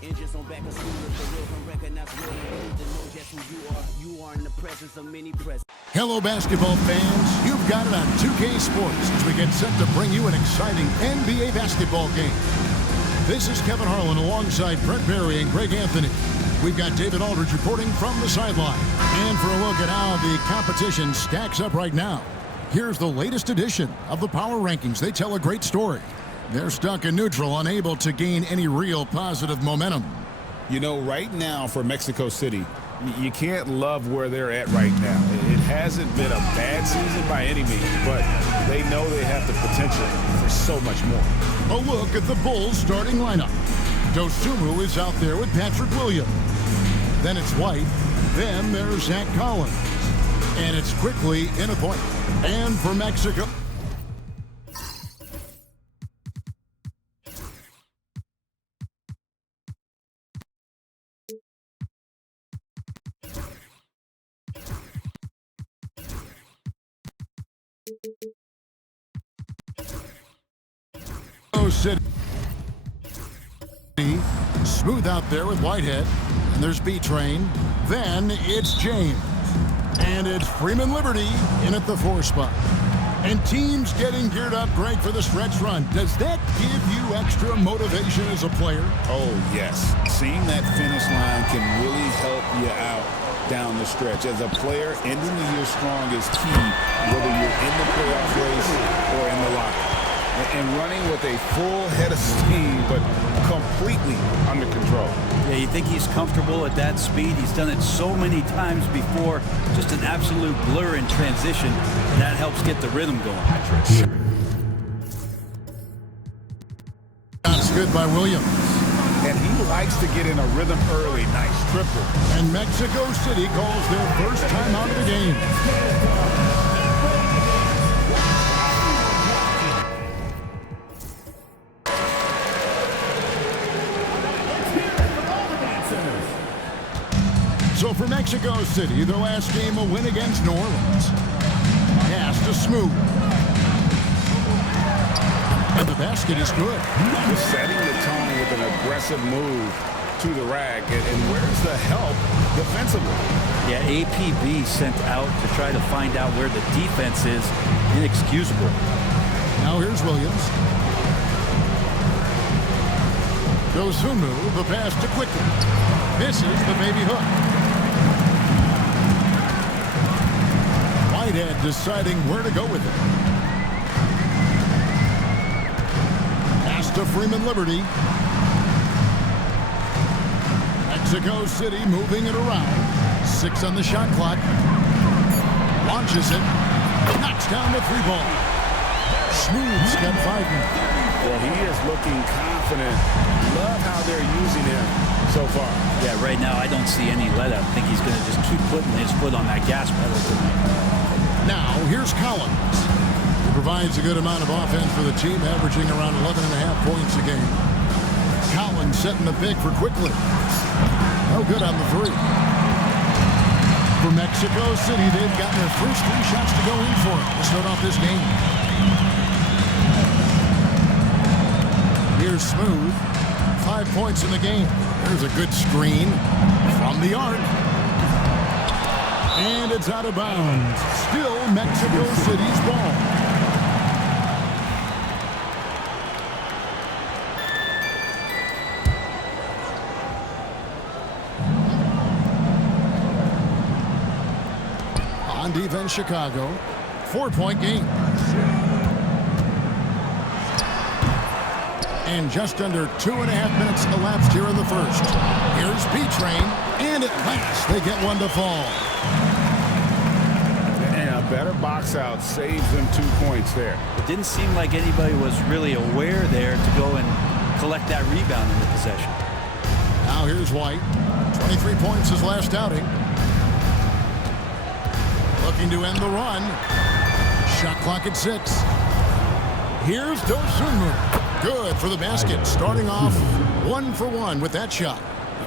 Engines on back of scooters, the real can recognize real. You need to know just who you are. You are in the presence of many presents. Hello, basketball fans. You've got it on 2K Sports as we get set to bring you an exciting NBA basketball game. This is Kevin Harlan alongside Brett Berry and Greg Anthony. We've got David Aldridge reporting from the sideline. And for a look at how the competition stacks up right now, here's the latest edition of the Power Rankings. They tell a great story. They're stuck in neutral, unable to gain any real positive momentum. You know, right now for Mexico City, you can't love where they're at right now. It hasn't been a bad season by any means, but they know they have the potential for so much more. A look at the Bulls starting lineup. Dosunmu is out there with Patrick Williams. Then it's White. Then there's Zach Collins. And it's quickly in a point. And for Mexico. City. Smooth out there with Whitehead. And there's B-Train. Then it's James. And it's Freeman Liberty in at the 4 spot. And teams getting geared up, Greg, for the stretch run. Does that give you extra motivation as a player? Oh, yes. Seeing that finish line can really help you out down the stretch. As a player, ending the year strong is key, whether you're in the playoff race or in the locker. And running with a full head of steam, but completely under control. Yeah, you think he's comfortable at that speed. He's done it so many times before. Just an absolute blur in transition, and that helps get the rhythm going. That's good by Williams. And he likes to get in a rhythm early. Nice triple. And Mexico City calls their first time out of the game. So for Mexico City, their last game a win against New Orleans. Pass to Smooth. And the basket is good. Just setting the tone with an aggressive move to the rack. And where's the help defensively? Yeah, APB sent out to try to find out where the defense is. Inexcusable. Now here's Williams. Dosunmu, the pass to Quickly. Misses the baby hook. Whitehead deciding where to go with it. Pass to Freeman Liberty. Mexico City moving it around. 6 on the shot clock. Launches it. Knocks down the 3-ball. Smooth's got 5 now. Well, he is looking confident. Love how they're using him so far. Yeah, right now I don't see any let-up. I think he's going to just keep putting his foot on that gas pedal tonight. Now, here's Collins. He provides a good amount of offense for the team, averaging around 11.5 points a game. Collins setting the pick for Quickly. No good on the 3. For Mexico City, they've gotten their first 3 shots to go in for it to start off this game. Here's Smooth. 5 points in the game. There's a good screen from the arc. And it's out of bounds. Still Mexico City's ball. On defense, Chicago. 4-point game. And just under 2.5 minutes elapsed here in the first. Here's B-Train. And at last, they get one to fall. And a better box out saves them 2 points there. It didn't seem like anybody was really aware there to go and collect that rebound in the possession. Now here's White. 23 points his last outing. Looking to end the run. Shot clock at 6. Here's Dosunmu. Good for the basket. Starting off 1 for 1 with that shot.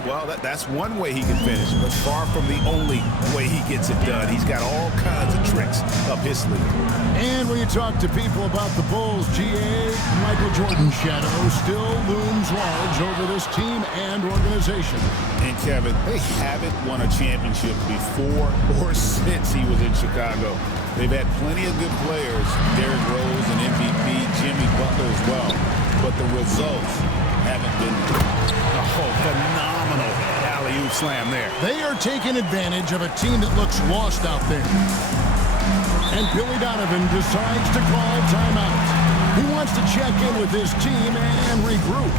Well, that's one way he can finish, but far from the only way he gets it done. He's got all kinds of tricks up his sleeve. And when you talk to people about the Bulls, GA, Michael Jordan's shadow still looms large over this team and organization. And Kevin, they haven't won a championship before or since he was in Chicago. They've had plenty of good players, Derrick Rose and MVP, Jimmy Butler as well, but the results haven't been good. Oh, phenomenal alley-oop slam there. They are taking advantage of a team that looks lost out there. And Billy Donovan decides to call timeout. He wants to check in with his team and regroup.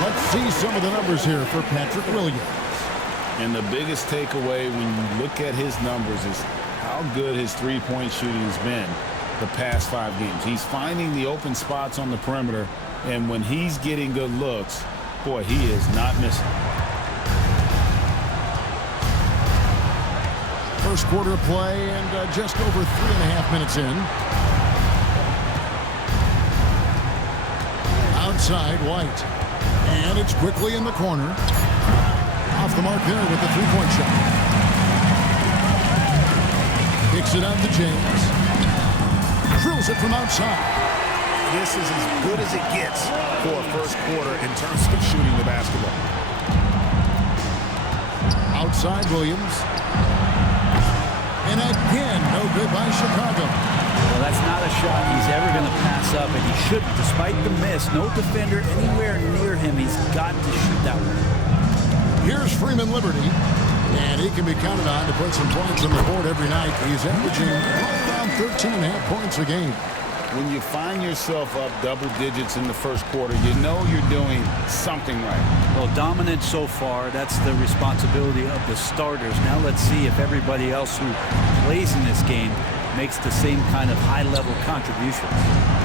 Let's see some of the numbers here for Patrick Williams. And the biggest takeaway when you look at his numbers is how good his three-point shooting has been the past 5 games. He's finding the open spots on the perimeter, and when he's getting good looks, boy, he is not missing. First quarter of play and just over 3.5 minutes in. Outside, White. And it's quickly in the corner. Off the mark there with the three-point shot. Kicks it out to James. Drills it from outside. This is as good as it gets for a first quarter in terms of shooting the basketball. Outside, Williams. And again, no good by Chicago. Well, that's not a shot he's ever going to pass up, and he shouldn't. Despite the miss, no defender anywhere near him. He's got to shoot that one. Here's Freeman Liberty, and he can be counted on to put some points on the board every night. He's averaging right around 13.5 points a game. When you find yourself up double digits in the first quarter, you know you're doing something right. Well, dominant so far. That's the responsibility of the starters. Now let's see if everybody else who plays in this game makes the same kind of high-level contributions.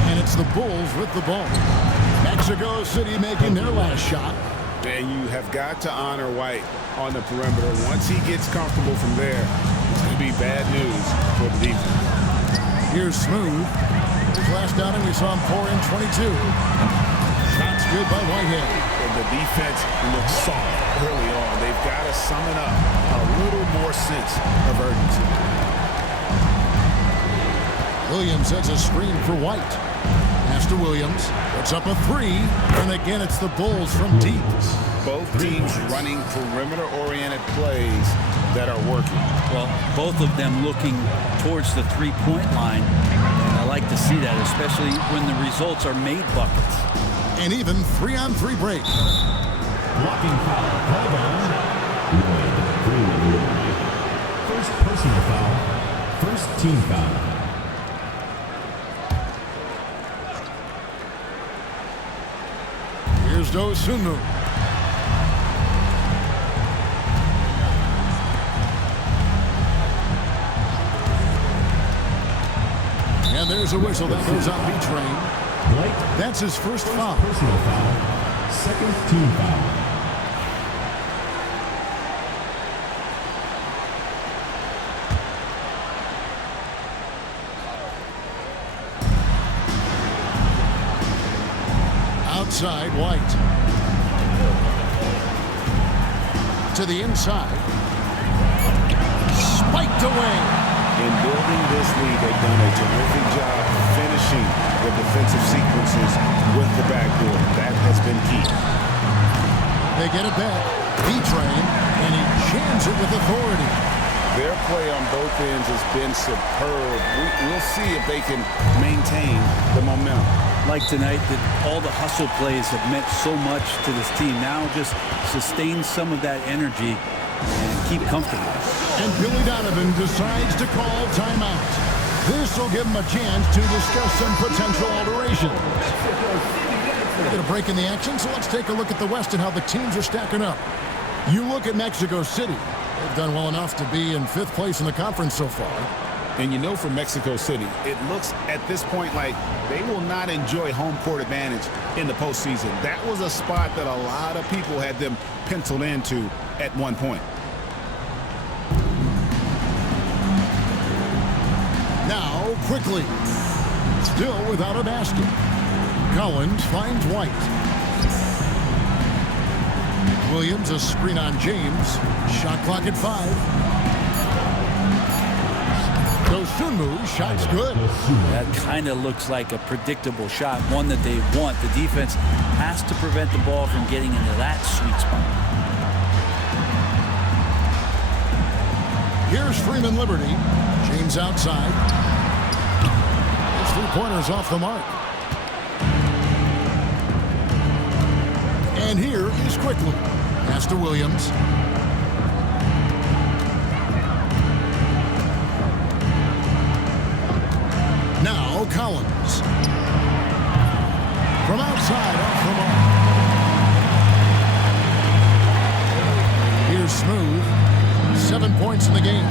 And it's the Bulls with the ball. Mexico City making their last shot. And you have got to honor White on the perimeter. Once he gets comfortable from there, it's going to be bad news for the defense. Here's Smooth. His last outing, we saw him pour in 22. Shots good by Whitehead. And the defense looks soft early on. They've got to summon up a little more sense of urgency. Williams sets a screen for White. Pass to Williams. Puts up a three. And again, it's the Bulls from deep. Both teams running perimeter-oriented plays that are working. Well, both of them looking towards the three-point line. And I like to see that, especially when the results are made buckets. And even 3-on-3 break. Blocking foul called on Freeman. First personal foul. First team foul. Here's Dosunmu. And there's a whistle that goes on B-Train. That's his first foul. Personal foul. Second team foul. Outside, White. To the inside. Spiked away. In building this lead, they've done a terrific job finishing the defensive sequences with the backboard. That has been key. They get it back. B-Train, and he jams it with authority. Their play on both ends has been superb. We'll see if they can maintain the momentum. Like tonight, that all the hustle plays have meant so much to this team. Now just sustain some of that energy and keep comfortable. And Billy Donovan decides to call timeout. This will give him a chance to discuss some potential alterations. We're going to break in the action, so let's take a look at the West and how the teams are stacking up. You look at Mexico City. They've done well enough to be in 5th place in the conference so far. And you know, for Mexico City, it looks at this point like they will not enjoy home court advantage in the postseason. That was a spot that a lot of people had them penciled into at one point. Now, quickly. Still without a basket. Collins finds White. Williams, a screen on James. Shot clock at 5. Dosunmu, shot's good. That kind of looks like a predictable shot, one that they want. The defense has to prevent the ball from getting into that sweet spot. Here's Freeman Liberty. James outside. His three-pointers off the mark. And here is Quickly. Pass to Williams. Now Collins. From outside, off the mark. Here's Smooth. 7 points in the game.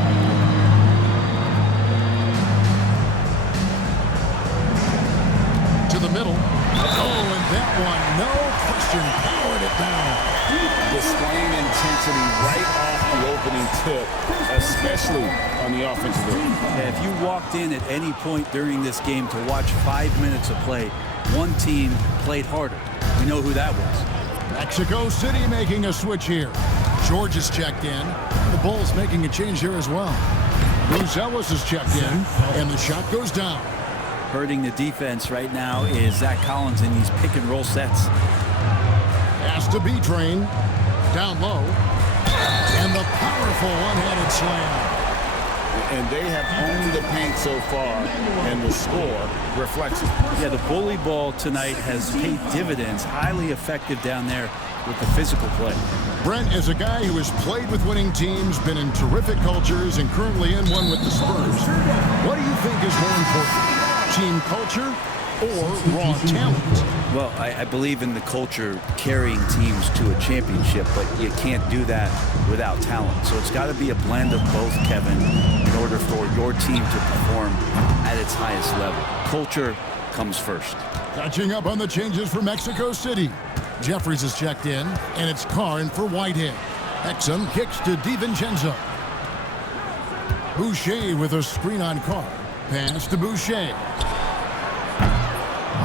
To the middle. Oh, and that one, no question, powered it down. Displaying intensity right off the opening tip, especially on the offensive end. Yeah, if you walked in at any point during this game to watch 5 minutes of play, one team played harder. We know who that was. Mexico City making a switch here. George is checked in. The Bulls making a change here as well. Bruce Ellis is checked in, and the shot goes down. Hurting the defense right now is Zach Collins in these pick-and-roll sets. Pass to B-Train. Down low. And the powerful one-handed slam. And they have owned the paint so far, and the score reflects it. Yeah, the bully ball tonight has paid dividends. Highly effective down there with the physical play. Brent is a guy who has played with winning teams, been in terrific cultures, and currently in one with the Spurs. What do you think is more important? Team culture or raw talent? Well, I believe in the culture carrying teams to a championship, but you can't do that without talent. So it's got to be a blend of both, Kevin, in order for your team to perform at its highest level. Culture comes first. Catching up on the changes for Mexico City. Jeffries is checked in, and it's Carr in for Whitehead. Exum kicks to DiVincenzo. Boucher with a screen on Carr. Pass to Boucher.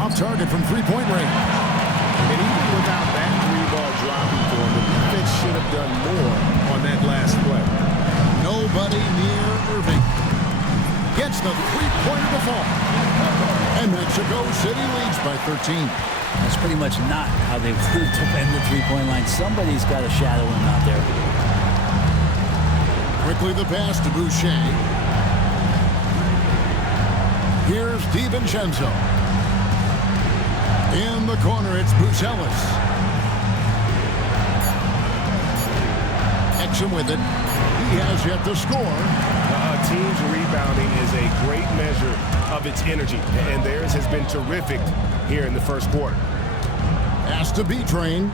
Off target from three-point range. And even without that three-ball dropping for him, the defense should have done more on that last play. Nobody near Irving. Gets the three-pointer to fall. And Mexico City leads by 13. That's pretty much not how they want to defend the three-point line. Somebody's got to shadow him out there. Quickly the pass to Boucher. Here's DiVincenzo. In the corner, it's Bruce Ellis. Exum with it. He has yet to score. A team's rebounding is a great measure of its energy, and theirs has been terrific here in the first quarter. Pass to B-Train.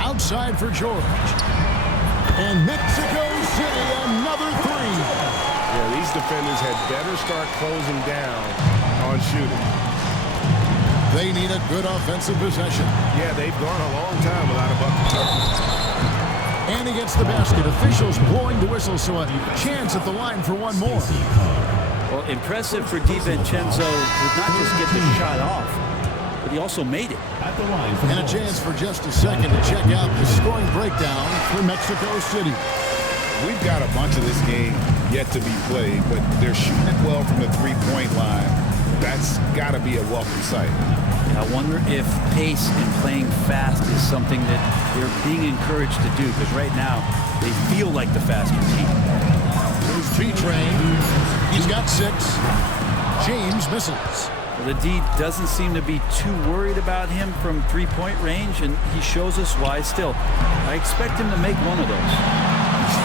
Outside for George. And Mexico City, another three. Yeah, these defenders had better start closing down on shooting. They need a good offensive possession. Yeah, they've gone a long time without a bucket. And he gets the basket. Officials blowing the whistle, so a chance at the line for one more. Well, impressive for DiVincenzo to not just get the shot off, but he also made it. At the line for And a chance for just a second to check out the scoring breakdown for Mexico City. We've got a bunch of this game yet to be played, but they're shooting it well from the three-point line. That's got to be a welcome sight. I wonder if pace and playing fast is something that they're being encouraged to do, because right now they feel like the faster team. Here's G-Train. He's got 6. James misses. Well, the D doesn't seem to be too worried about him from three-point range, and he shows us why still. I expect him to make one of those.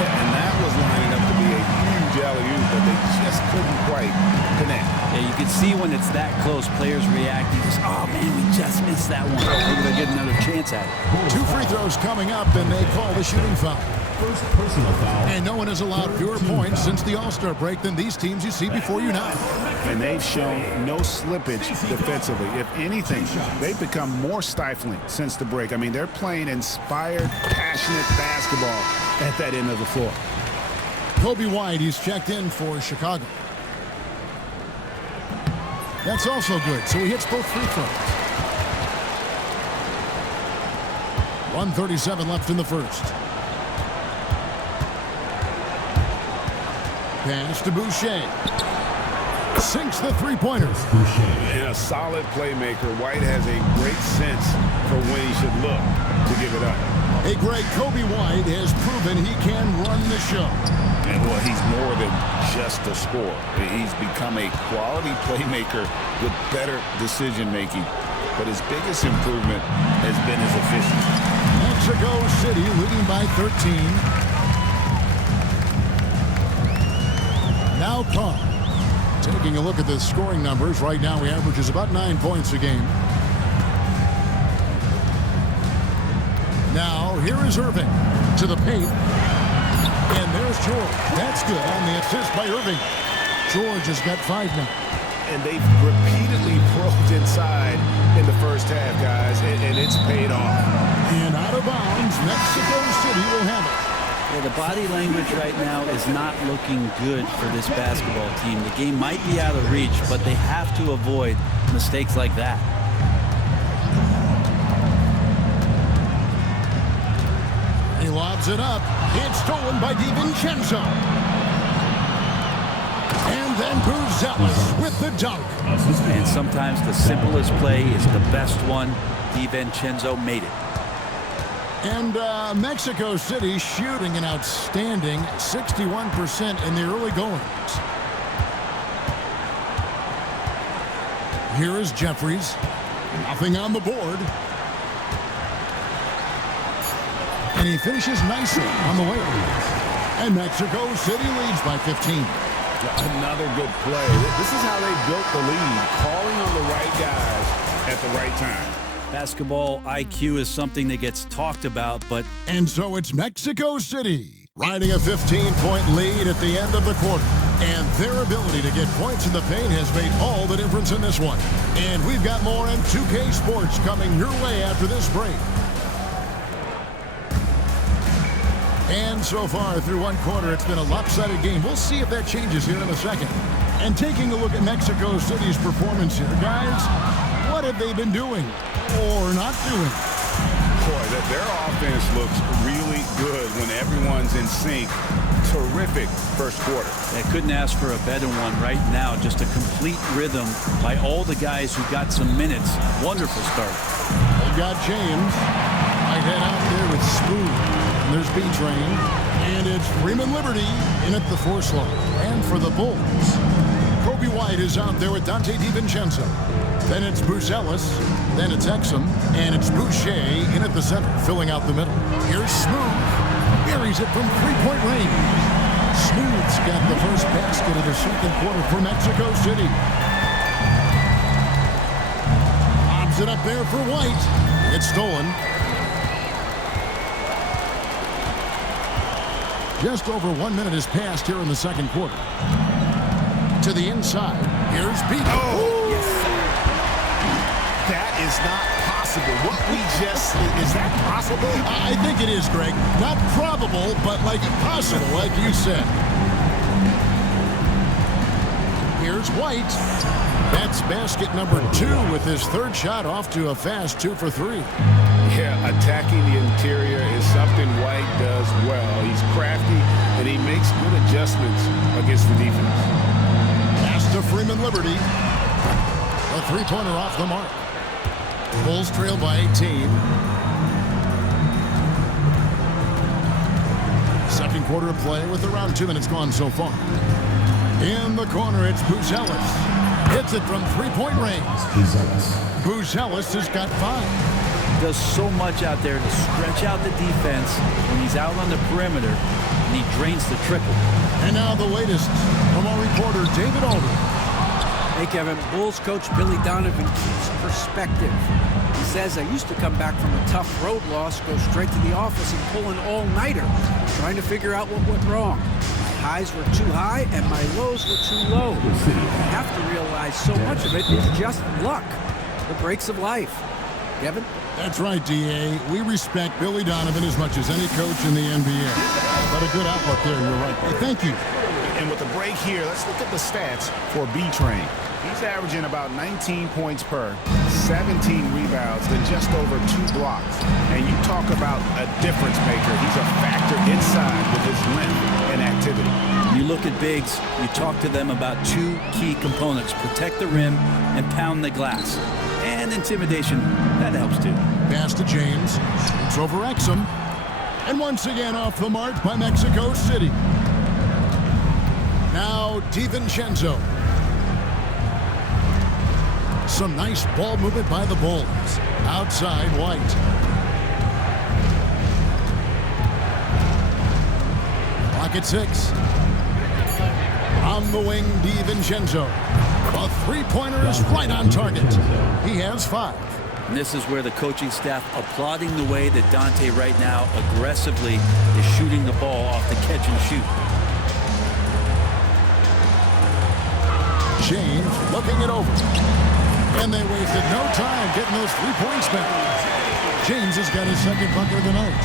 And that was lining up to be a huge alley-oop, but they just couldn't quite connect. Yeah, you can see when it's that close, players react. You just, oh man, we just missed that one. Maybe they'll get another chance at it. 2 free throws coming up, and they call the shooting foul. first personal foul. And no one has allowed fewer points since the All-Star break than these teams you see before you now. And they've shown no slippage defensively. If anything, they've become more stifling since the break. I mean, they're playing inspired, passionate basketball at that end of the floor. Kobe White, he's checked in for Chicago. That's also good, so he hits both free throws. 1:37 left in the first. Pass to Boucher. Sinks the three-pointer. And a solid playmaker, White has a great sense for when he should look to give it up. Hey, Greg, Kobe White has proven he can run the show. And, well, he's more than just a scorer. He's become a quality playmaker with better decision-making. But his biggest improvement has been his efficiency. Mexico City leading by 13. Now Carr. Taking a look at the scoring numbers, right now he averages about 9 points a game. Now, here is Irving to the paint. And there's George. That's good on the assist by Irving. George has got 5 now. And they've repeatedly probed inside in the first half, guys, and it's paid off. And out of bounds, Mexico City will have it. Yeah, the body language right now is not looking good for this basketball team. The game might be out of reach, but they have to avoid mistakes like that. He lobs it up. It's stolen by DiVincenzo. And then Buzelis with the dunk. And sometimes the simplest play is the best one. DiVincenzo made it. And Mexico City shooting an outstanding 61% in the early goings. Here is Jeffries. Nothing on the board. And he finishes nicely on the way. And Mexico City leads by 15. Another good play. This is how they built the lead, calling on the right guys at the right time. Basketball IQ is something that gets talked about, but... And so it's Mexico City riding a 15-point lead at the end of the quarter. And their ability to get points in the paint has made all the difference in this one. And we've got more in 2K Sports coming your way after this break. And so far through one quarter, it's been a lopsided game. We'll see if that changes here in a second. And taking a look at Mexico City's performance here, guys, what have they been doing or not doing? Boy, their offense looks really good when everyone's in sync. Terrific first quarter. I couldn't ask for a better one right now. Just a complete rhythm by all the guys who got some minutes. Wonderful start. They've got James. I head out there with Spoon. And there's B-Train. And it's Freeman Liberty in at the four slot. And for the Bulls, Kobe White is out there with Dante DiVincenzo. Then it's Buzelis. Then it's Exum. And it's Boucher in at the center, filling out the middle. Here's Smooth. Buries it from three-point range. Smooth's got the first basket of the second quarter for Mexico City. Lobs it up there for White. It's stolen. Just over 1 minute has passed here in the second quarter. To the inside. Here's Pete. Oh, yes. That is not possible. What we just, is that possible? I think it is, Greg. Not probable, but like possible, like you said. Here's White. That's basket number 2 with his third shot off to a fast 2 for 3. Yeah, attacking the interior is something White does well. He's crafty, and he makes good adjustments against the defense. Pass to Freeman Liberty. A three-pointer off the mark. Bulls trail by 18. Second quarter of play with around 2 minutes gone so far. In the corner, it's Buzelis. Hits it from three-point range. Buzelis has got 5. Does so much out there to stretch out the defense when he's out on the perimeter, and he drains the triple. And now the latest from our reporter, David Aldridge. Hey, Kevin. Bulls coach Billy Donovan keeps perspective. He says, I used to come back from a tough road loss, go straight to the office and pull an all-nighter, trying to figure out what went wrong. My highs were too high and my lows were too low. You have to realize so much of it is just luck, the breaks of life. Kevin? That's right, D.A. We respect Billy Donovan as much as any coach in the NBA. But a good outlook there, you're right. Hey, thank you. And with the break here, let's look at the stats for B-Train. He's averaging about 19 points per, 17 rebounds, and just over 2 blocks. And you talk about a difference maker. He's a factor inside with his length and activity. You look at bigs, you talk to them about 2 key components: protect the rim and pound the glass. And intimidation, that helps too. Pass to James. It's over Exum. And once again off the mark by Mexico City. Now DiVincenzo. Some nice ball movement by the Bulls. Outside White. Clock at 6. On the wing, DiVincenzo. A three-pointer is right on target. He has 5. And this is where the coaching staff applauding the way that Dante right now aggressively is shooting the ball off the catch and shoot. James looking it over. And they wasted no time getting those 3 points back. James has got his second bucket of the night.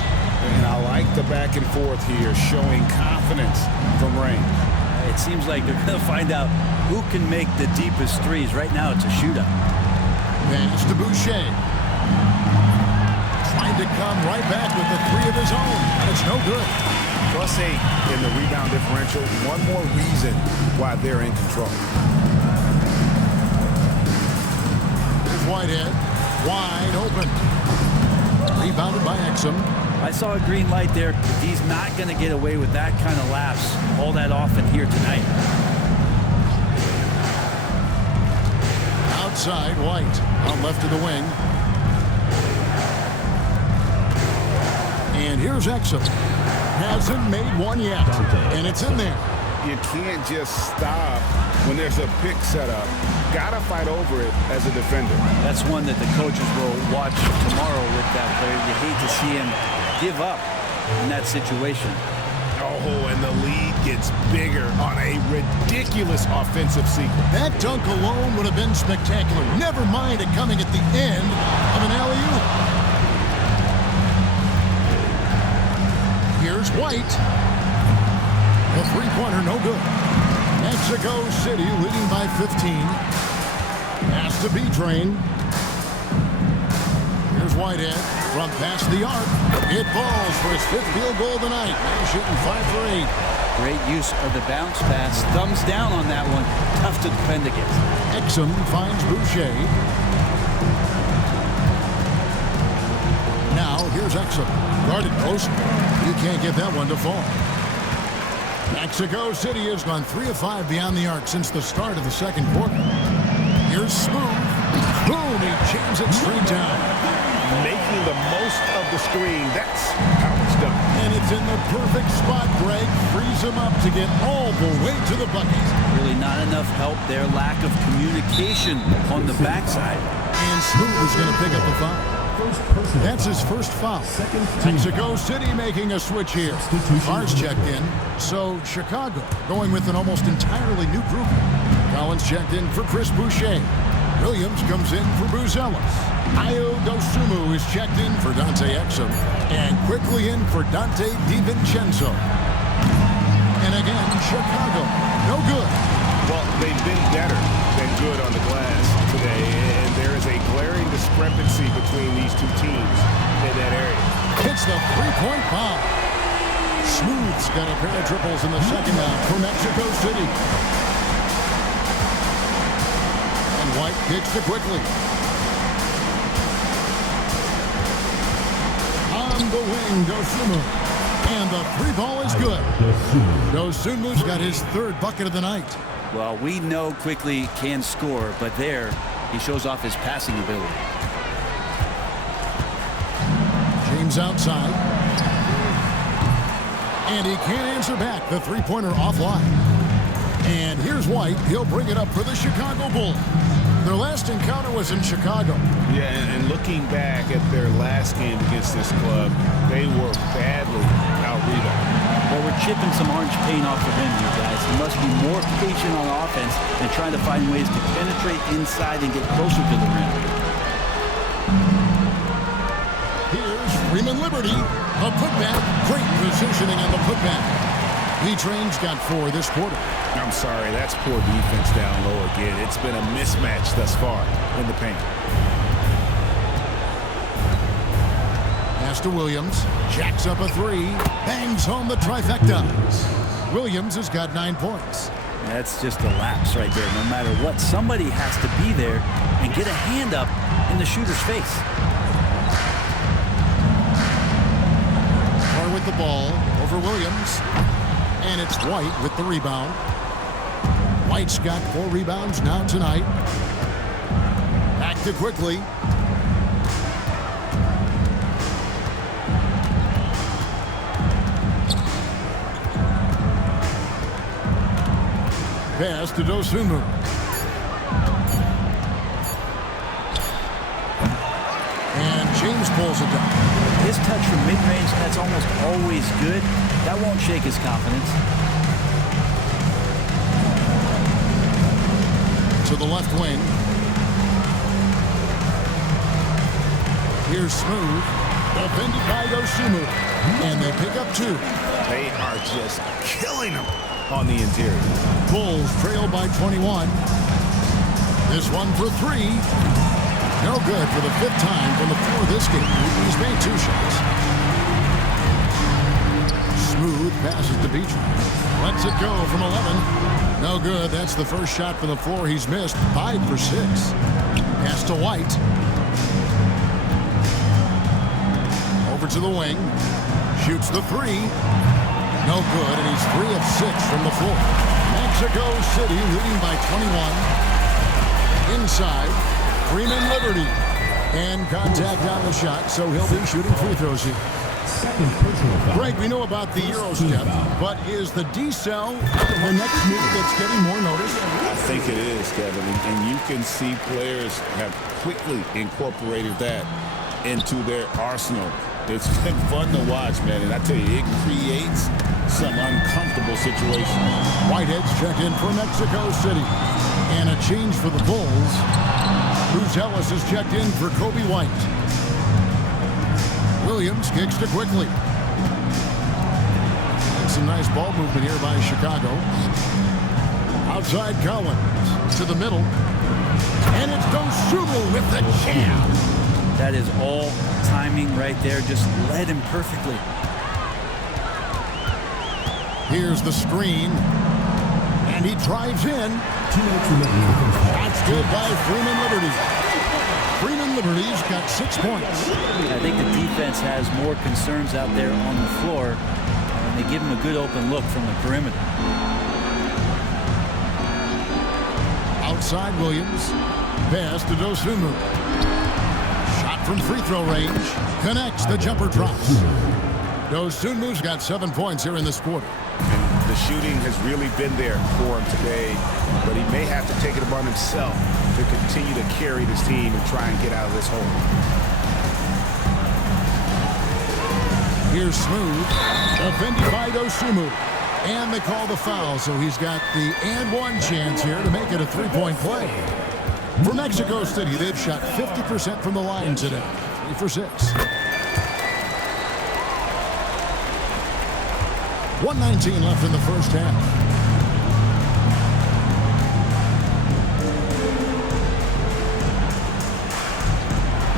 And I like the back and forth here, showing confidence from Rain. It seems like they're going to find out who can make the deepest threes. Right now, it's a shootout. Pass to Boucher. Trying to come right back with the 3 of his own. And it's no good. +8 in the rebound differential. One more reason why they're in control. Here's Whitehead. Wide open. Rebounded by Exum. I saw a green light there. He's not going to get away with that kind of lapse all that often here tonight. Outside White. Out left of the wing. And here's Exum. Hasn't made one yet. And it's in there. You can't just stop when there's a pick set up. Gotta fight over it as a defender. That's one that the coaches will watch tomorrow with that player. You hate to see him give up in that situation. Oh, and the lead gets bigger on a ridiculous offensive sequence. That dunk alone would have been spectacular. Never mind it coming at the end of an alley-oop. Here's White. The three-pointer, no good. Mexico City leading by 15. Pass to B-Train. Here's Whitehead from past the arc. It falls for his 5th field goal of the night. Now shooting 5 for 8. Great use of the bounce pass. Thumbs down on that one. Tough to defend against. Exum finds Boucher. Now here's Exum. Guarded close. You can't get that one to fall. Mexico City has gone 3 of 5 beyond the arc since the start of the second quarter. Here's Smooth. Boom, he jams it straight down. Making the most of the screen. That's how it's done. And it's in the perfect spot, Greg. Frees him up to get all the way to the bucket. Really not enough help there. Lack of communication on the backside. And Smooth is going to pick up the foul. That's his first foul. Mexico City making a switch here. Mars checked in, so Chicago going with an almost entirely new group. Collins checked in for Chris Boucher. Williams comes in for Buzelis. Ayo Dosunmu is checked in for Dante Exum. And quickly in for Dante DiVincenzo. And again, Chicago, no good. Well, they've been better than good on the glass today, and there is a glaring discrepancy between these two teams in that area. Hits the three-point bomb. Smooth's got a pair of triples in the second half for Mexico City. And White kicks to Quickly. On the wing, Dosunmu. And the 3-ball is good. Dosunmu's got his 3rd bucket of the night. Well, we know Quickly can score, but there he shows off his passing ability. James outside. And he can't answer back. The three-pointer offline. And here's White. He'll bring it up for the Chicago Bulls. Their last encounter was in Chicago. Yeah, and looking back at their last game against this club, they were badly out-rebounded. Well, we're chipping some orange paint off of him, you guys. He must be more patient on offense and trying to find ways to penetrate inside and get closer to the rim. Here's Freeman Liberty. A putback. Great positioning on the putback. B-Train's got 4 this quarter. I'm sorry, that's poor defense down low again. It's been a mismatch thus far in the paint. Pass to Williams. Jacks up a 3. Bangs home the trifecta. Williams has got 9 points. That's just a lapse right there. No matter what, somebody has to be there and get a hand up in the shooter's face. Or with the ball over Williams. And it's White with the rebound. White's got 4 rebounds now tonight. Back to Quickly. Pass to Dosunmu. And James pulls it down. His touch from mid-range, that's almost always good. That won't shake his confidence. To the left wing. Here's Smooth. Defended by Dosunmu. And they pick up 2. They are just killing them on the interior. Bulls trail by 21. This one for 3. No good for the 5th time from the floor this game. He's made 2 shots. Smooth passes to Beecham. Lets it go from 11. No good. That's the first shot from the floor he's missed. 5 for 6. Pass to White. Over to the wing. Shoots the 3. No good, and he's 3 of 6 from the floor. Mexico City leading by 21. Inside, Freeman Liberty. And contact on the shot, so he'll be shooting free throws here. Second personal foul. Greg, we know about the Euro step, but is the D-cell the next move that's getting more notice? I think it is, Kevin, and you can see players have quickly incorporated that into their arsenal. It's been fun to watch, man, and I tell you, it creates some uncomfortable situations. Whitehead's checked in for Mexico City. And a change for the Bulls. Buzelis is checked in for Kobe White. Williams kicks to Quickly. And some nice ball movement here by Chicago. Outside Collins to the middle. And it's Dosunmu with the jam. That is all timing right there. Just led him perfectly. Here's the screen. And he drives in. 2 minutes remaining. That's good by Freeman Liberty. Freeman Liberty's got 6 points. I think the defense has more concerns out there on the floor, and they give him a good open look from the perimeter. Outside Williams. Pass to Dosunmu. Shot from free throw range. Connects. The jumper drops. Dosunmu's got 7 points here in this quarter. And the shooting has really been there for him today, but he may have to take it upon himself to continue to carry this team and try and get out of this hole. Here's Smooth. Defended by Dosunmu. And they call the foul, so he's got the and one chance here to make it a 3-point play. For Mexico City, they've shot 50% from the line today. 3 for 6. 1:19 left in the first half.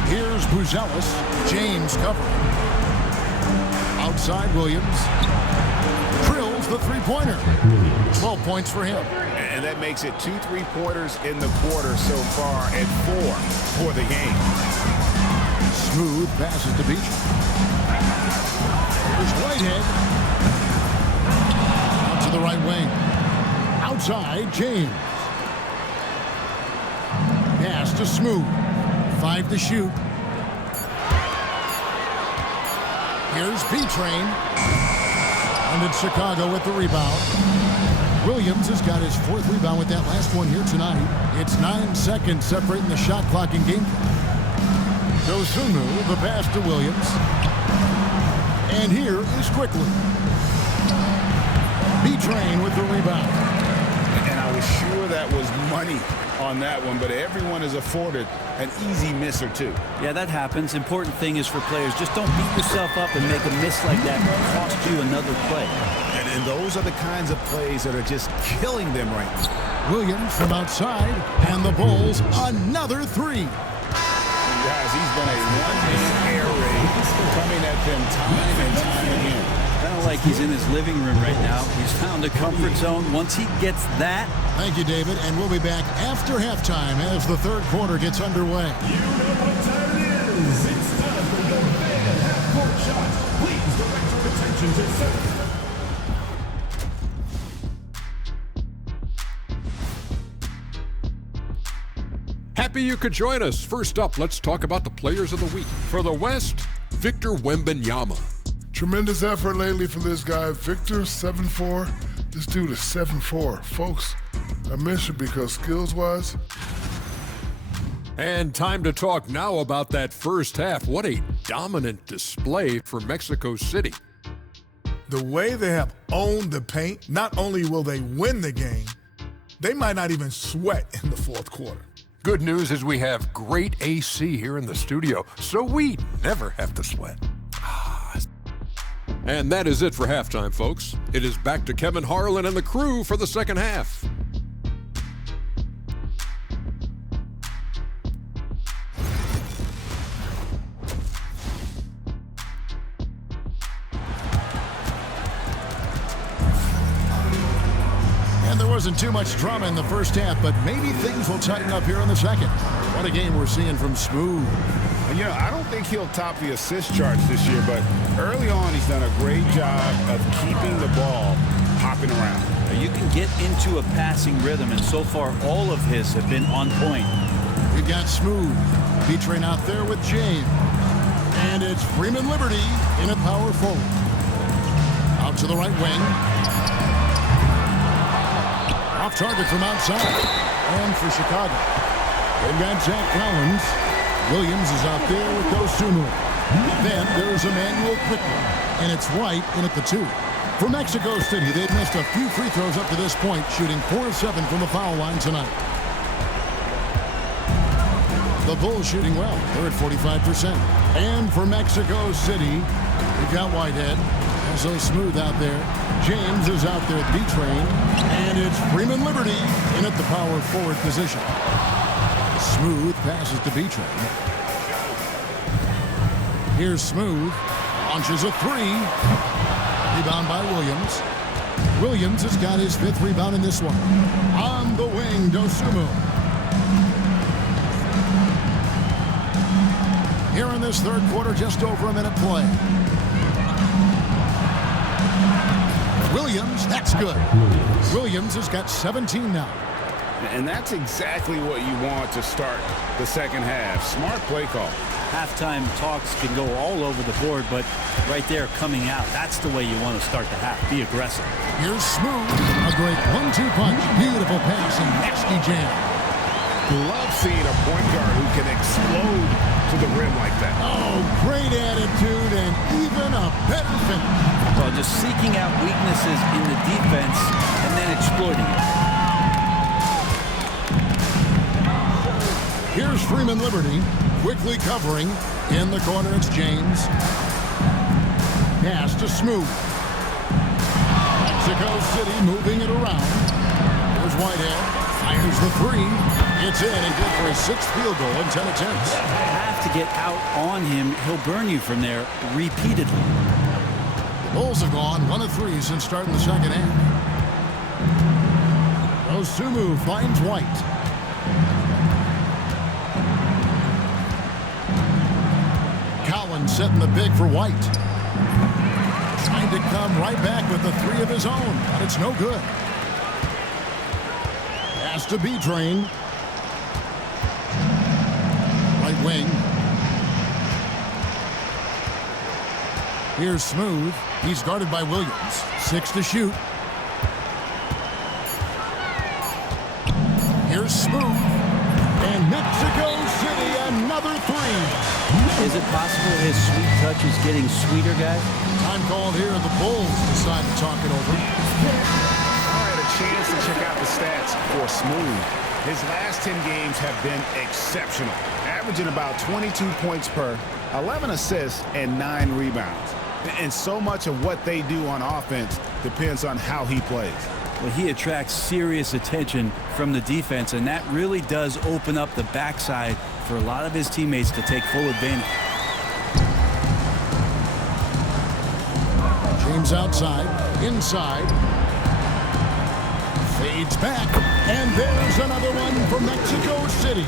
Here's Buzelis. James covering. Outside Williams. Drills the three-pointer. 12 points for him. And that makes it 2 3-pointers in the quarter so far and 4 for the game. Smooth passes to Beach. Here's Whitehead. Out to the right wing. Outside, James. Pass to Smooth. 5 to shoot. Here's B-Train. And it's Chicago with the rebound. Williams has got his 4th rebound with that last one here tonight. It's 9 seconds separating the shot clock in game. Dosunmu, the pass to Williams. And here is Quickly. B-Train with the rebound. And I was sure that was money on that one, but everyone is afforded an easy miss or two. Yeah, that happens. Important thing is for players, just don't beat yourself up and make a miss like that cost you another play. And And those are the kinds of plays that are just killing them right now. Williams from outside, and the Bulls another three. Guys, he's been a one-man air raid coming at them time and time again. Kind of like he's in his living room right now. He's found a comfort zone. Once he gets that. Thank you, David, and we'll be back after halftime as the third quarter gets underway. You know what time it is. It's time for your fan half-court shot. Please direct your attention to center. Happy you could join us. First up, let's talk about the players of the week. For the West, Victor Wembanyama. Tremendous effort lately for this guy. Victor, 7'4". This dude is 7'4". Folks, I mentioned because skills-wise. And time to talk now about that first half. What a dominant display for Mexico City. The way they have owned the paint, not only will they win the game, they might not even sweat in the fourth quarter. Good news is we have great AC here in the studio, so we never have to sweat. And that is it for halftime, folks. It is back to Kevin Harlan and the crew for the second half. And there wasn't too much drama in the first half, but maybe things will tighten up here in the second. What a game we're seeing from Smooth. And, I don't think he'll top the assist charts this year, but early on he's done a great job of keeping the ball hopping around. You can get into a passing rhythm, and so far all of his have been on point. We've got Smooth. B-Train out there with James. And it's Freeman Liberty in a power forward. Out to the right wing. Off target from outside. And for Chicago, they've got Zach Collins. Williams is out there with Dosunmu. Then there's Emmanuel quickly. And it's White in at the 2. For Mexico City, they've missed a few free throws up to this point, shooting 4 of 7 from the foul line tonight. The Bulls shooting well. They're at 45%. And for Mexico City, we've got Whitehead. Also Smooth out there. James is out there at B-Train. And it's Freeman Liberty in at the power forward position. Smooth passes to B-Train. Here's Smooth. Launches a 3. Rebound by Williams. Williams has got his 5th rebound in this one. On the wing, Dosunmu. Here in this third quarter, just over a minute play. Williams, that's good. Williams has got 17 now. And that's exactly what you want to start the second half. Smart play call. Halftime talks can go all over the board, but right there coming out, that's the way you want to start the half. Be aggressive. Here's Smooth. A great 1-2 punch. Beautiful pass and nasty jam. Love seeing a point guard who can explode to the rim like that. Oh, great attitude and even a better finish. Well, just seeking out weaknesses in the defense and then exploiting it. Here's Freeman Liberty, quickly covering. In the corner, it's James. Pass to Smooth. Mexico City moving it around. Here's Whitehead. Fires the 3. It's in and good for his 6th field goal in 10 attempts. You have to get out on him. He'll burn you from there repeatedly. The Bulls have gone 1 of 3 since starting the second half. Dosunmu finds White. Collins setting the big for White. Trying to come right back with the 3 of his own, but it's no good. Pass to B-Train. Right wing. Here's Smooth. He's guarded by Williams. 6 to shoot. Here's Smooth. And Mexico City, another 3. Is it possible his sweet touch is getting sweeter, guys? Time called here. The Bulls decide to talk it over. All right, a chance to check out the stats for Smooth. His last 10 games have been exceptional, averaging about 22 points per, 11 assists, and 9 rebounds. And so much of what they do on offense depends on how he plays. Well, he attracts serious attention from the defense, and that really does open up the backside for a lot of his teammates to take full advantage. James outside, inside. Fades back, and there's another one for Mexico City.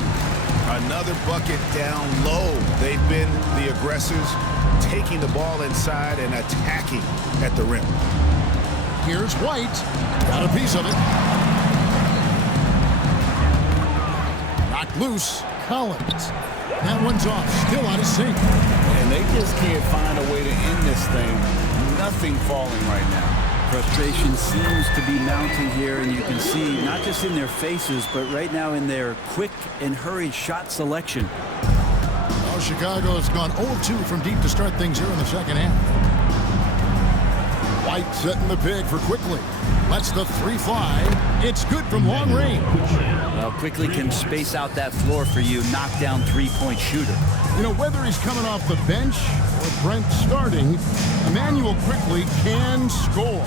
Another bucket down low. They've been the aggressors, taking the ball inside and attacking at the rim. Here's White. Got a piece of it. Knocked loose. Collins. That one's off. Still out of sync. And they just can't find a way to end this thing. Nothing falling right now. Frustration seems to be mounting here, and you can see not just in their faces, but right now in their quick and hurried shot selection. Well, Chicago has gone 0-2 from deep to start things here in the second half. White setting the pick for Quickly. Lets the three fly. It's good from long range. Well, Quickly can space out that floor for you, knockdown three-point shooter. You know, whether he's coming off the bench or Brent starting, Emmanuel Quickly can score.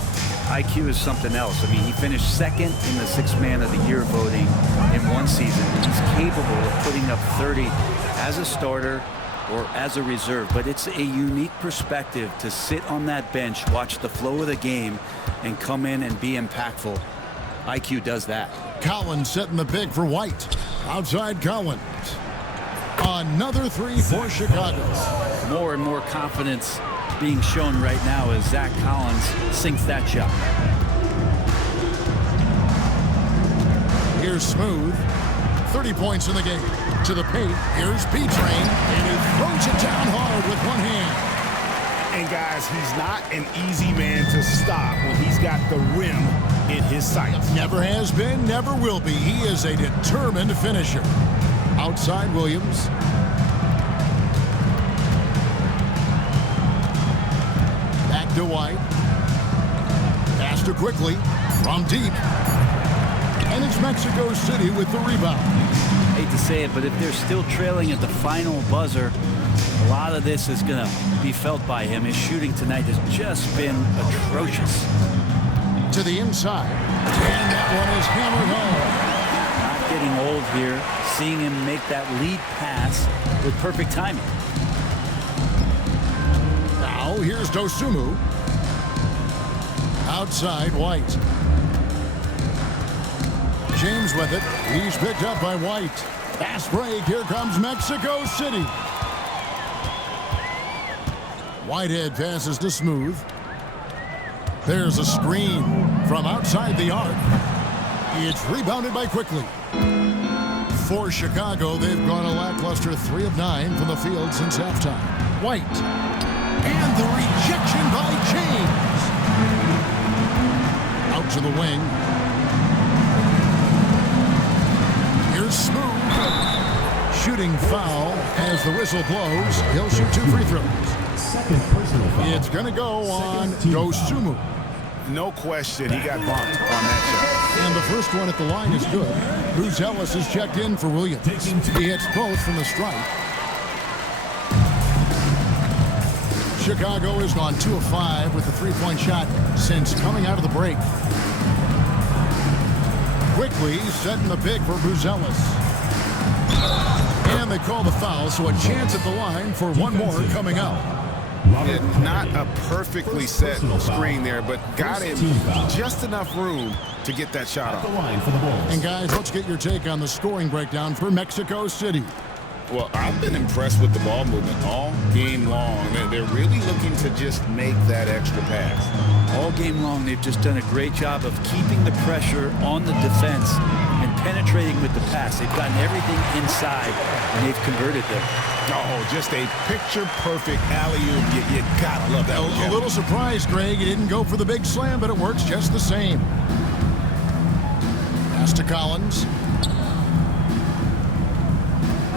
IQ is something else. I mean, he finished second in the Sixth Man of the Year voting in one season. He's capable of putting up 30 as a starter or as a reserve, but it's a unique perspective to sit on that bench, watch the flow of the game, and come in and be impactful. IQ does that. Collins setting the pick for White. Outside Collins. Another three for Chicago. More and more confidence being shown right now as Zach Collins sinks that shot. Here's Smooth. 30 points in the game. To the paint. Here's B-Train. And he throws it down hard with one hand. And guys, he's not an easy man to stop when he's got the rim in his sights. Never has been, never will be. He is a determined finisher. Outside Williams. Back to White. Pass to Quickly. From deep. And it's Mexico City with the rebound. Hate to say it, but if they're still trailing at the final buzzer, a lot of this is going to be felt by him. His shooting tonight has just been atrocious. To the inside. And that one is hammered home. Not getting old here. Seeing him make that lead pass with perfect timing. Now here's Dosunmu. Outside White. James with it. He's picked up by White. Fast break. Here comes Mexico City. Whitehead passes to Smooth. There's a screen from outside the arc. It's rebounded by Quickly. For Chicago, they've gone a lackluster 3 of 9 from the field since halftime. White. And the rejection by James. Out to the wing. Here's Smooth. Shooting foul as the whistle blows. He'll shoot 2 free throws. Second personal foul. It's going to go on Dosunmu. No question, he got bumped on that And the first one at the line is good. Bruce Ellis is checked in for Williams. He hits both from the strike. Chicago has gone 2 of 5 with the three-point shot since coming out of the break. Quickly setting the pick for Bruce Ellis. And they call the foul, so a chance at the line for one more coming out. Not a perfectly set screen there, but got him just enough room to get that shot off. And guys, let's get your take on the scoring breakdown for Mexico City. Well, I've been impressed with the ball movement all game long. They're really looking to just make that extra pass. All game long, they've just done a great job of keeping the pressure on the defense and penetrating with the pass. They've gotten everything inside, and they've converted them. Oh, just a picture-perfect alley-oop. You gotta love that. A little surprised, Greg. He didn't go for the big slam, but it works just the same. Pass to Collins.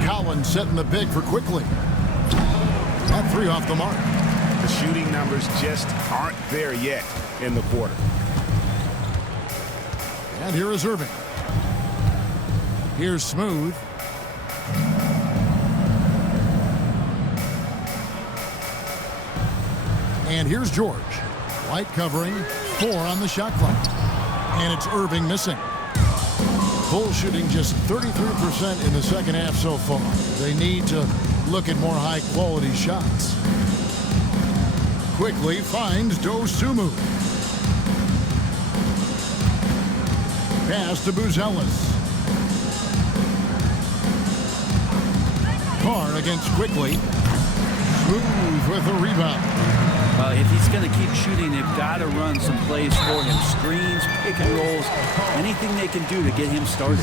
Collins setting the big for Quickly. That 3 off the mark. The shooting numbers just aren't there yet in the quarter. And here is Irving. Here's Smooth. And here's George. White covering, 4 on the shot clock. And it's Irving missing. Bulls shooting just 33% in the second half so far. They need to look at more high-quality shots. Quickly finds Dosunmu. Pass to Buzelis. Carr against Quickly. Smooth with a rebound. If he's going to keep shooting, they've got to run some plays for him. Screens, pick and rolls, anything they can do to get him started.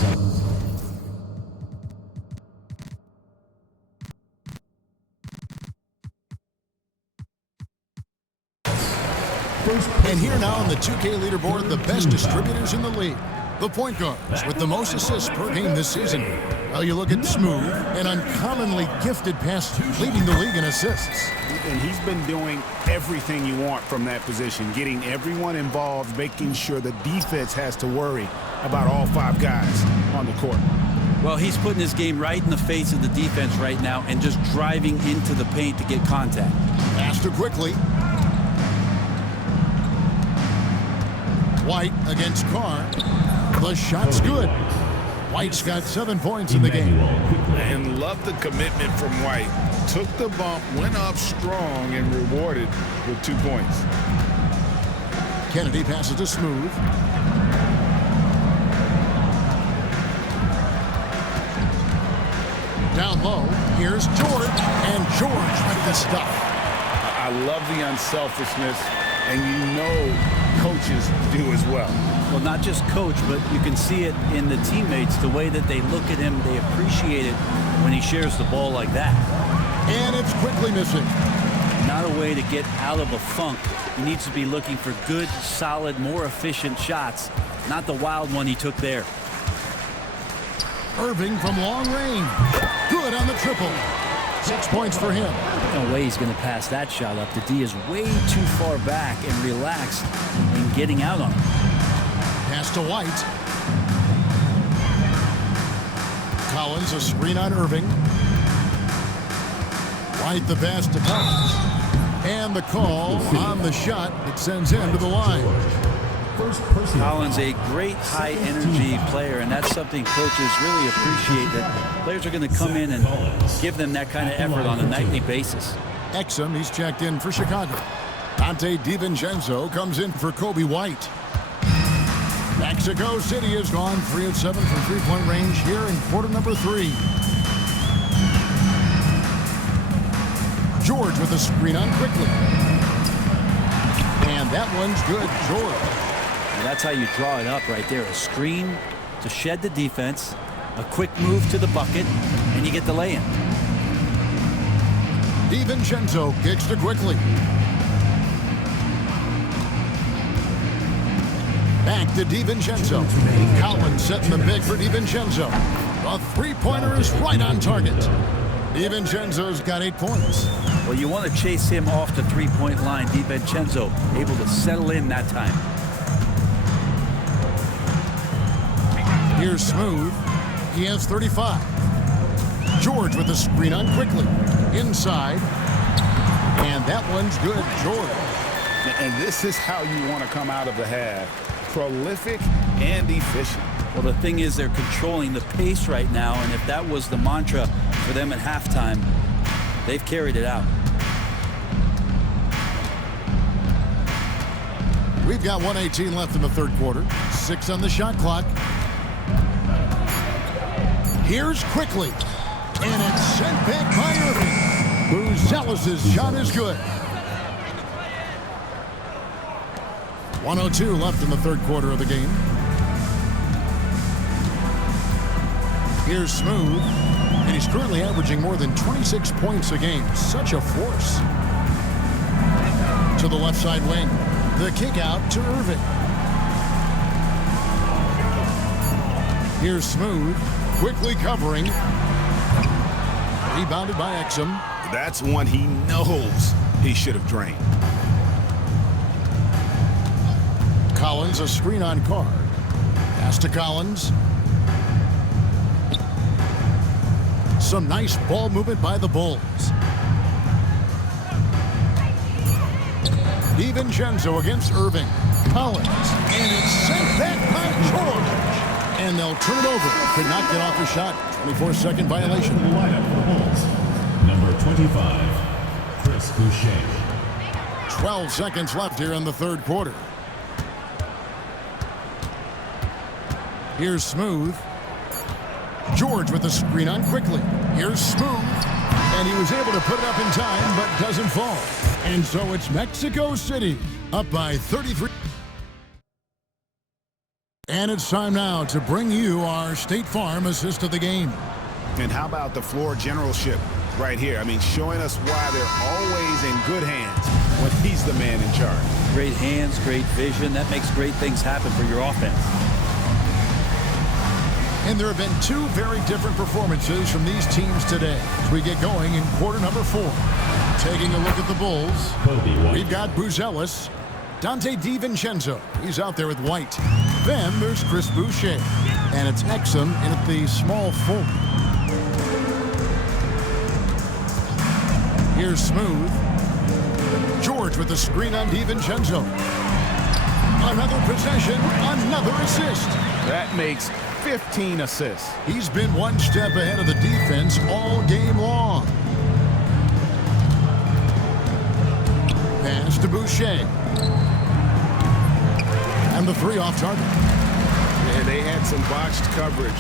And here now on the 2K leaderboard, the best distributors in the league. The point guards with the most assists per game this season. Well, you look at Smooth, an uncommonly gifted passer, leading the league in assists. And he's been doing everything you want from that position, getting everyone involved, making sure the defense has to worry about all 5 guys on the court. Well, he's putting his game right in the face of the defense right now and just driving into the paint to get contact. Pass to Quickly. White against Carr. The shot's good. White's got 7 points in the game. And love the commitment from White. Took the bump, went up strong, and rewarded with 2 points. Kennedy passes to Smooth. Down low, here's George, and George with the stuff. I love the unselfishness, and you know coaches do as well. Well, not just coach, but you can see it in the teammates, the way that they look at him. They appreciate it when he shares the ball like that. And it's Quickly missing. Not a way to get out of a funk. He needs to be looking for good, solid, more efficient shots, not the wild one he took there. Irving from long range. Good on the triple. 6 points for him. No way he's going to pass that shot up. The D is way too far back and relaxed in getting out on him. Pass to White. Collins, a screen on Irving. White the pass to Collins. And the call on the shot that sends him to the line. Collins, a great high-energy player, and that's something coaches really appreciate, that players are going to come in and give them that kind of effort on a nightly basis. Exum, he's checked in for Chicago. Dante DiVincenzo comes in for Kobe White. Mexico City has gone 3 of 7 from three-point range here in quarter number 3. George with a screen on Quickly. And that one's good, George. That's how you draw it up right there. A screen to shed the defense, a quick move to the bucket, and you get the lay-in. DiVincenzo kicks to Quickly. Back to DiVincenzo. Collins setting the big for DiVincenzo. A three-pointer is right on target. DiVincenzo's got 8 points. Well, you want to chase him off the three-point line. DiVincenzo able to settle in that time. Here's Smooth. He has 35. George with the screen on Quickly. Inside. And that one's good, George. And this is how you want to come out of the half. Prolific and efficient. Well, the thing is, they're controlling the pace right now, and if that was the mantra for them at halftime, they've carried it out. We've got 1:18 left in the third quarter. 6 on the shot clock. Here's Quickly. And it's sent back by Irving. Buzelis' shot is good. 1:02 left in the third quarter of the game. Here's Smooth. And he's currently averaging more than 26 points a game. Such a force. To the left side wing. The kick out to Irving. Here's Smooth. Quickly covering. Rebounded by Exum. That's one he knows he should have drained. Collins, a screen on Carr. Pass to Collins. Some nice ball movement by the Bulls. DiVincenzo against Irving. Collins. And it's sent back by George. And they'll turn it over. Could not get off the shot. 24-second violation. Lineup for Bulls. Number 25, Chris Boucher. 12 seconds left here in the third quarter. Here's Smooth. George with the screen on quickly. Here's Smooth. And he was able to put it up in time, but doesn't fall. And so it's Mexico City up by 33. And it's time now to bring you our State Farm assist of the game. And how about the floor generalship right here? I mean, showing us why they're always in good hands when he's the man in charge. Great hands, great vision. That makes great things happen for your offense. And there have been two very different performances from these teams today as we get going in quarter number 4. Taking a look at the Bulls, we've got Buzelis, Dante DiVincenzo. He's out there with White. Then there's Chris Boucher. And it's Exum in at the small forward. Here's Smooth. George with the screen on DiVincenzo. Another possession, another assist. That makes 15 assists. He's been one step ahead of the defense all game long. Pass to Boucher. And the three off target. And they had some botched coverage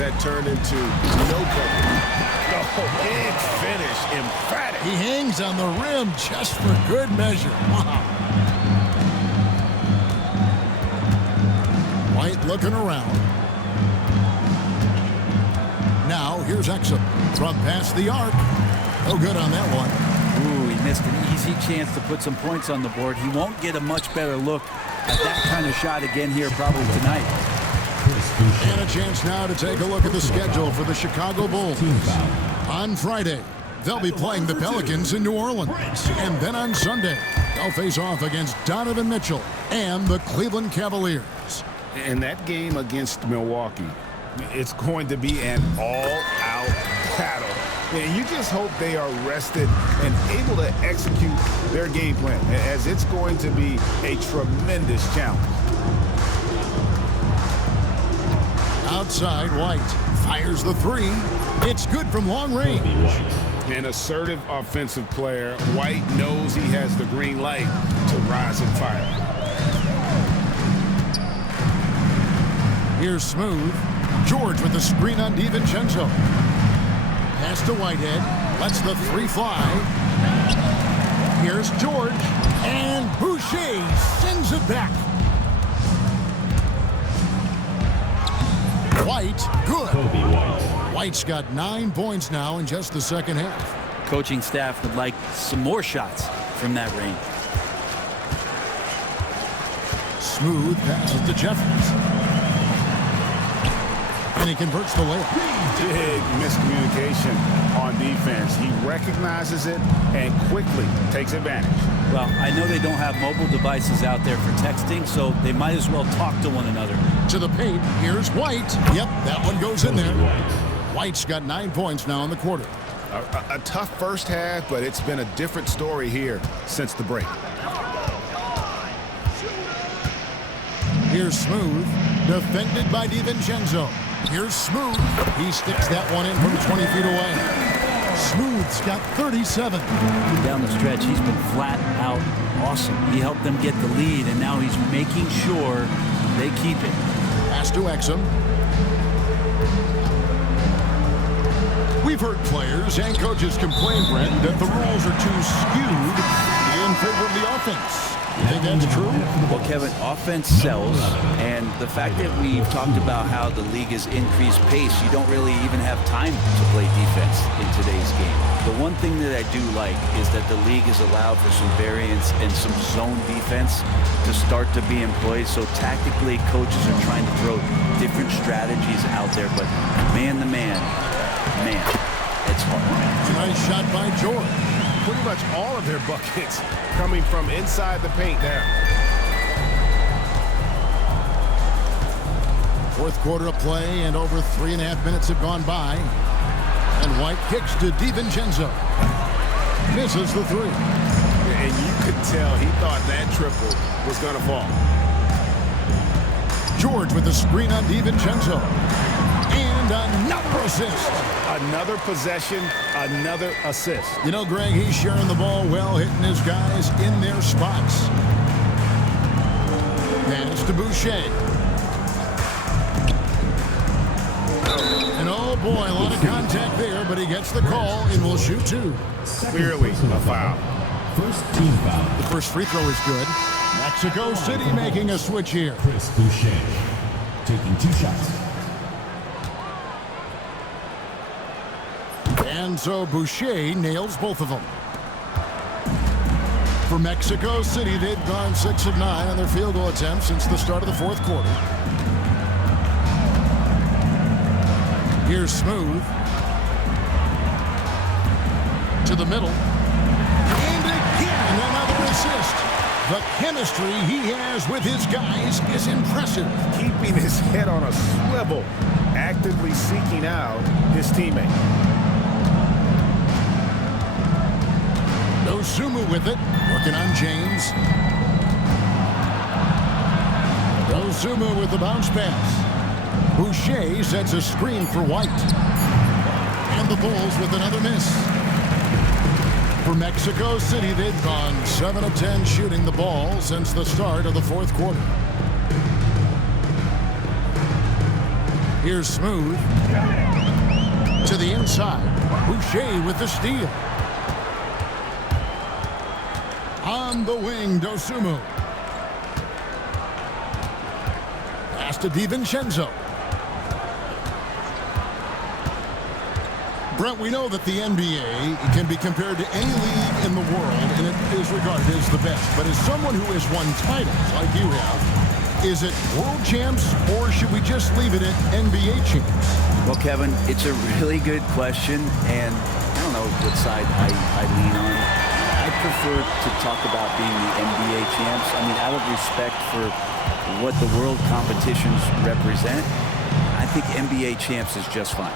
that turned into no coverage. Oh, big finish, emphatic. He hangs on the rim just for good measure. Wow. White looking around. Now here's Exum from past the arc. No good on that one. Ooh, he missed an easy chance to put some points on the board. He won't get a much better look at that kind of shot again here probably tonight. And a chance now to take a look at the schedule for the Chicago Bulls. On Friday, they'll be playing the Pelicans in New Orleans. And then on Sunday, they'll face off against Donovan Mitchell and the Cleveland Cavaliers. And that game against Milwaukee, it's going to be an all-out battle. And you just hope they are rested and able to execute their game plan, as it's going to be a tremendous challenge. Outside, White fires the three. It's good from long range. An assertive offensive player. White knows he has the green light to rise and fire. Here's Smooth. George with the screen on DiVincenzo. Pass to Whitehead. Lets the three fly. Here's George. And Boucher sends it back. White, good. White's got 9 points now in just the second half. Coaching staff would like some more shots from that range. Smooth passes to Jeffries. And he converts the layup. Big miscommunication on defense. He recognizes it and quickly takes advantage. Well, I know they don't have mobile devices out there for texting, so they might as well talk to one another. To the paint, here's White. Yep, that one goes in there. White's got 9 points now in the quarter. A tough first half, but it's been a different story here since the break. Here's Smooth, defended by DiVincenzo. Here's Smooth. He sticks that one in from 20 feet away. Smooth's got 37. Down the stretch, he's been flat out awesome. He helped them get the lead, and now he's making sure they keep it. Pass to Exum. We've heard players and coaches complain, Brent, that the rules are too skewed in favor of the offense. You think that's true? Well, Kevin, offense sells, and the fact that we've talked about how the league has increased pace, you don't really even have time to play defense in today's game. The one thing that I do like is that the league has allowed for some variance and some zone defense to start to be employed. So tactically, coaches are trying to throw different strategies out there, but man to man, it's hard. Nice shot by George. Pretty much all of their buckets coming from inside the paint now. Fourth quarter of play, and over 3.5 minutes have gone by. And White kicks to DiVincenzo. Misses the three. And you could tell he thought that triple was going to fall. George with the screen on DiVincenzo. And another assist. Another possession, another assist. You know, Greg, he's sharing the ball well, hitting his guys in their spots. Pass to Boucher. And oh boy, a lot of contact there, but he gets the call and will shoot two. Clearly a foul. First team foul. The first free throw is good. Mexico City making a switch here. Chris Boucher taking 2 shots. And so Boucher nails both of them. For Mexico City, they've gone 6 of 9 on their field goal attempts since the start of the fourth quarter. Here's Smooth. To the middle. And again, another assist. The chemistry he has with his guys is impressive. Keeping his head on a swivel, actively seeking out his teammate. Dosunmu with it, working on James. Dosunmu with the bounce pass. Boucher sets a screen for White. And the Bulls with another miss. For Mexico City, they've gone 7 of 10 shooting the ball since the start of the fourth quarter. Here's Smooth. To the inside. Boucher with the steal. On the wing, Dosunmu. Pass to DiVincenzo. Brent, we know that the NBA can be compared to any league in the world, and it is regarded as the best. But as someone who has won titles like you have, is it world champs, or should we just leave it at NBA champs? Well, Kevin, it's a really good question, and I don't know what side I lean on. I prefer to talk about being the NBA champs. I mean, out of respect for what the world competitions represent, I think NBA champs is just fine.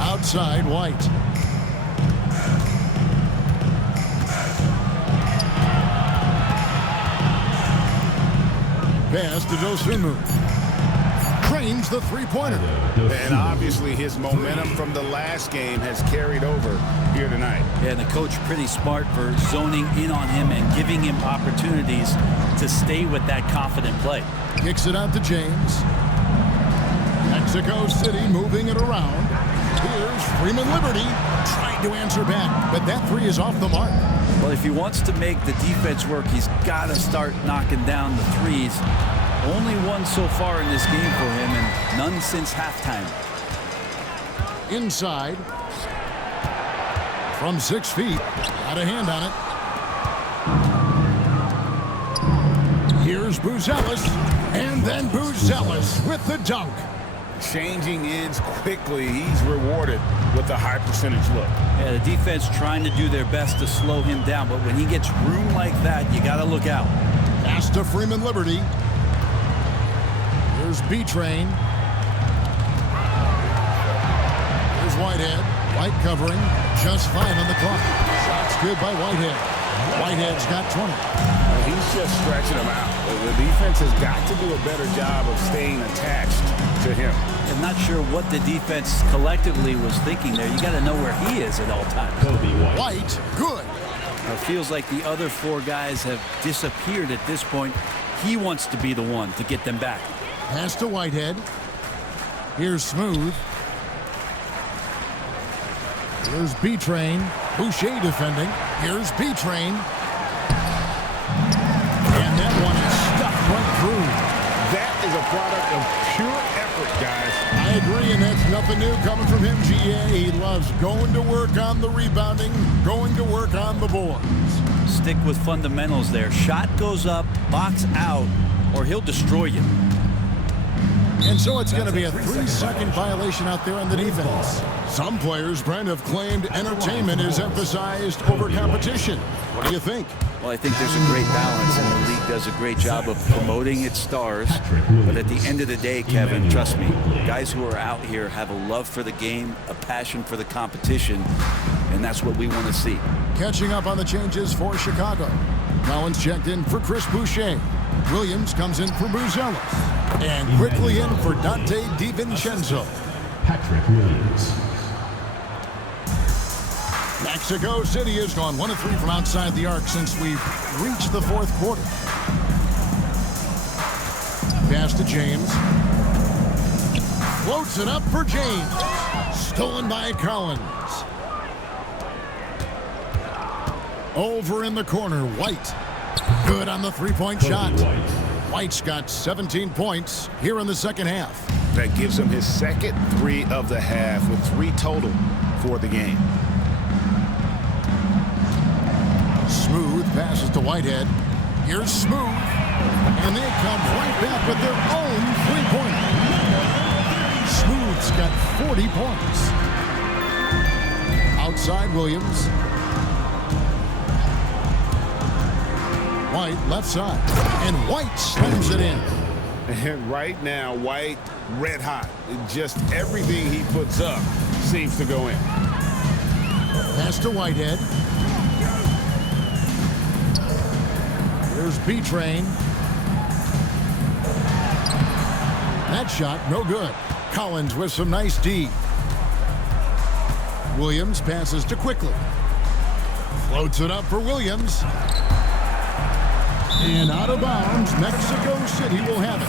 Outside, White. Pass to Dosunmu. Cranes the three-pointer. And obviously his momentum from the last game has carried over here tonight. Yeah, and the coach pretty smart for zoning in on him and giving him opportunities to stay with that confident play. Kicks it out to James. Mexico City moving it around. Here's Freeman Liberty trying to answer back, but that three is off the mark. Well, if he wants to make the defense work, he's got to start knocking down the threes. Only one so far in this game for him, and none since halftime. Inside. From 6 feet. Got a hand on it. Here's Buzelis. And then Buzelis with the dunk. Changing ends quickly. He's rewarded with a high percentage look. Yeah, the defense trying to do their best to slow him down, but when he gets room like that, you got to look out. Pass to Freeman Liberty. Here's B-Train. Here's Whitehead. White covering. Just fine on the clock. Shots good by Whitehead. Whitehead's got 20. He's just stretching him out. The defense has got to do a better job of staying attached to him. I'm not sure what the defense collectively was thinking there. You got to know where he is at all times. White, good. It feels like the other 4 guys have disappeared at this point. He wants to be the one to get them back. Pass to Whitehead. Here's Smooth. Here's B-Train. Boucher defending. Here's B-Train. And that one is stuck right through. That is a product of pure effort, guys. I agree, and that's nothing new coming from him, GA. He loves going to work on the rebounding, going to work on the boards. Stick with fundamentals there. Shot goes up, box out, or he'll destroy you. And so it's going to be a 3-second violation out there on the defense. Some players, Brent, have claimed entertainment is emphasized over competition. What do you think? Well, I think there's a great balance, and the league does a great job of promoting its stars. But at the end of the day, Kevin, trust me, guys who are out here have a love for the game, a passion for the competition. and that's what we want to see. Catching up on the changes for Chicago. Collins checked in for Chris Boucher. Williams comes in for Buzelis. And quickly in for Dante DiVincenzo. Patrick Williams. Mexico City has gone 1 of 3 from outside the arc since we've reached the fourth quarter. Pass to James. Floats it up for James. Stolen by Collins. Over in the corner, White. Good on the three-point shot. White's got 17 points here in the second half. That gives him his second 3 of the half with 3 total for the game. Smooth passes to Whitehead. Here's Smooth. And they come right back with their own three-pointer. Smooth's got 40 points. Outside Williams. White left side. And White slams it in. And right now, White red hot. Just everything he puts up seems to go in. Pass to Whitehead. Here's B-Train. That shot, no good. Collins with some nice D. Williams passes to Quickly. Floats it up for Williams. And out of bounds, Mexico City will have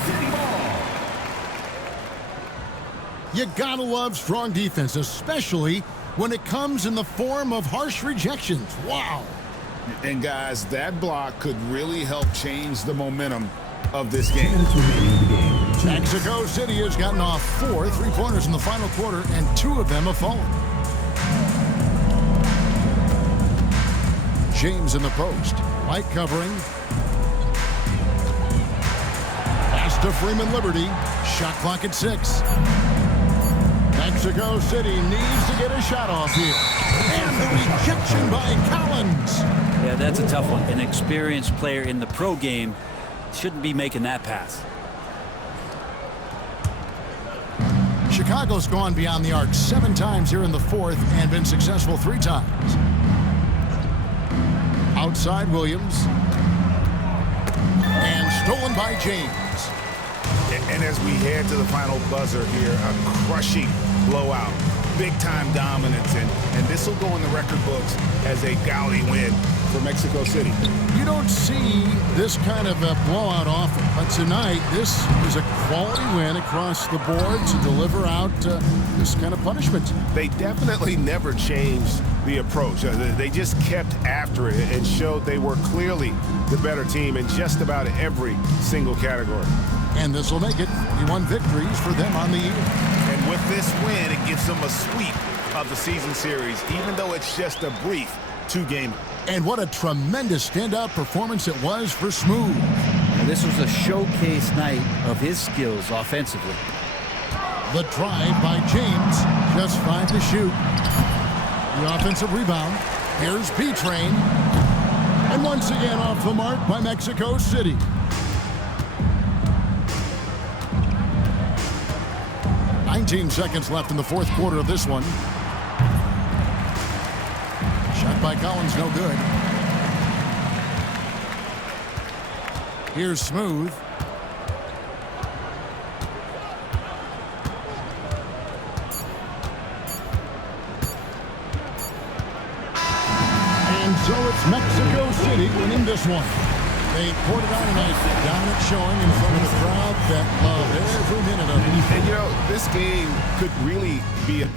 it. You gotta love strong defense, especially when it comes in the form of harsh rejections. Wow. And guys, that block could really help change the momentum of this game. Mexico City has gotten off 4 three-pointers in the final quarter, and 2 of them have fallen. James in the post. White covering. Pass to Freeman Liberty. Shot clock at 6. Mexico City needs to get a shot off here. And the rejection by Collins. Yeah, that's a tough one. An experienced player in the pro game shouldn't be making that pass. Chicago's gone beyond the arc 7 times here in the fourth and been successful 3 times. Outside Williams. And stolen by James. And as we head to the final buzzer here, a crushing blowout. Big-time dominance, and this will go in the record books as a gaudy win for Mexico City. You don't see this kind of a blowout often, but tonight this is a quality win across the board to deliver out this kind of punishment. They definitely never changed the approach. They just kept after it and showed they were clearly the better team in just about every single category. And this will make it 41 victories for them on the year. And with this win, it gives them a sweep of the season series, even though it's just a brief 2-gamer. And what a tremendous standout performance it was for Smooth. And this was a showcase night of his skills offensively. The drive by James, just 5 to shoot. The offensive rebound. Here's B-Train. And once again off the mark by Mexico City. $19 seconds left in the fourth quarter of this one. Shot by Collins, no good. Here's Smooth. And so it's Mexico City winning this one. They poured it on tonight, dominant showing in front of a crowd that loved every minute of it. And you know, this game could really be a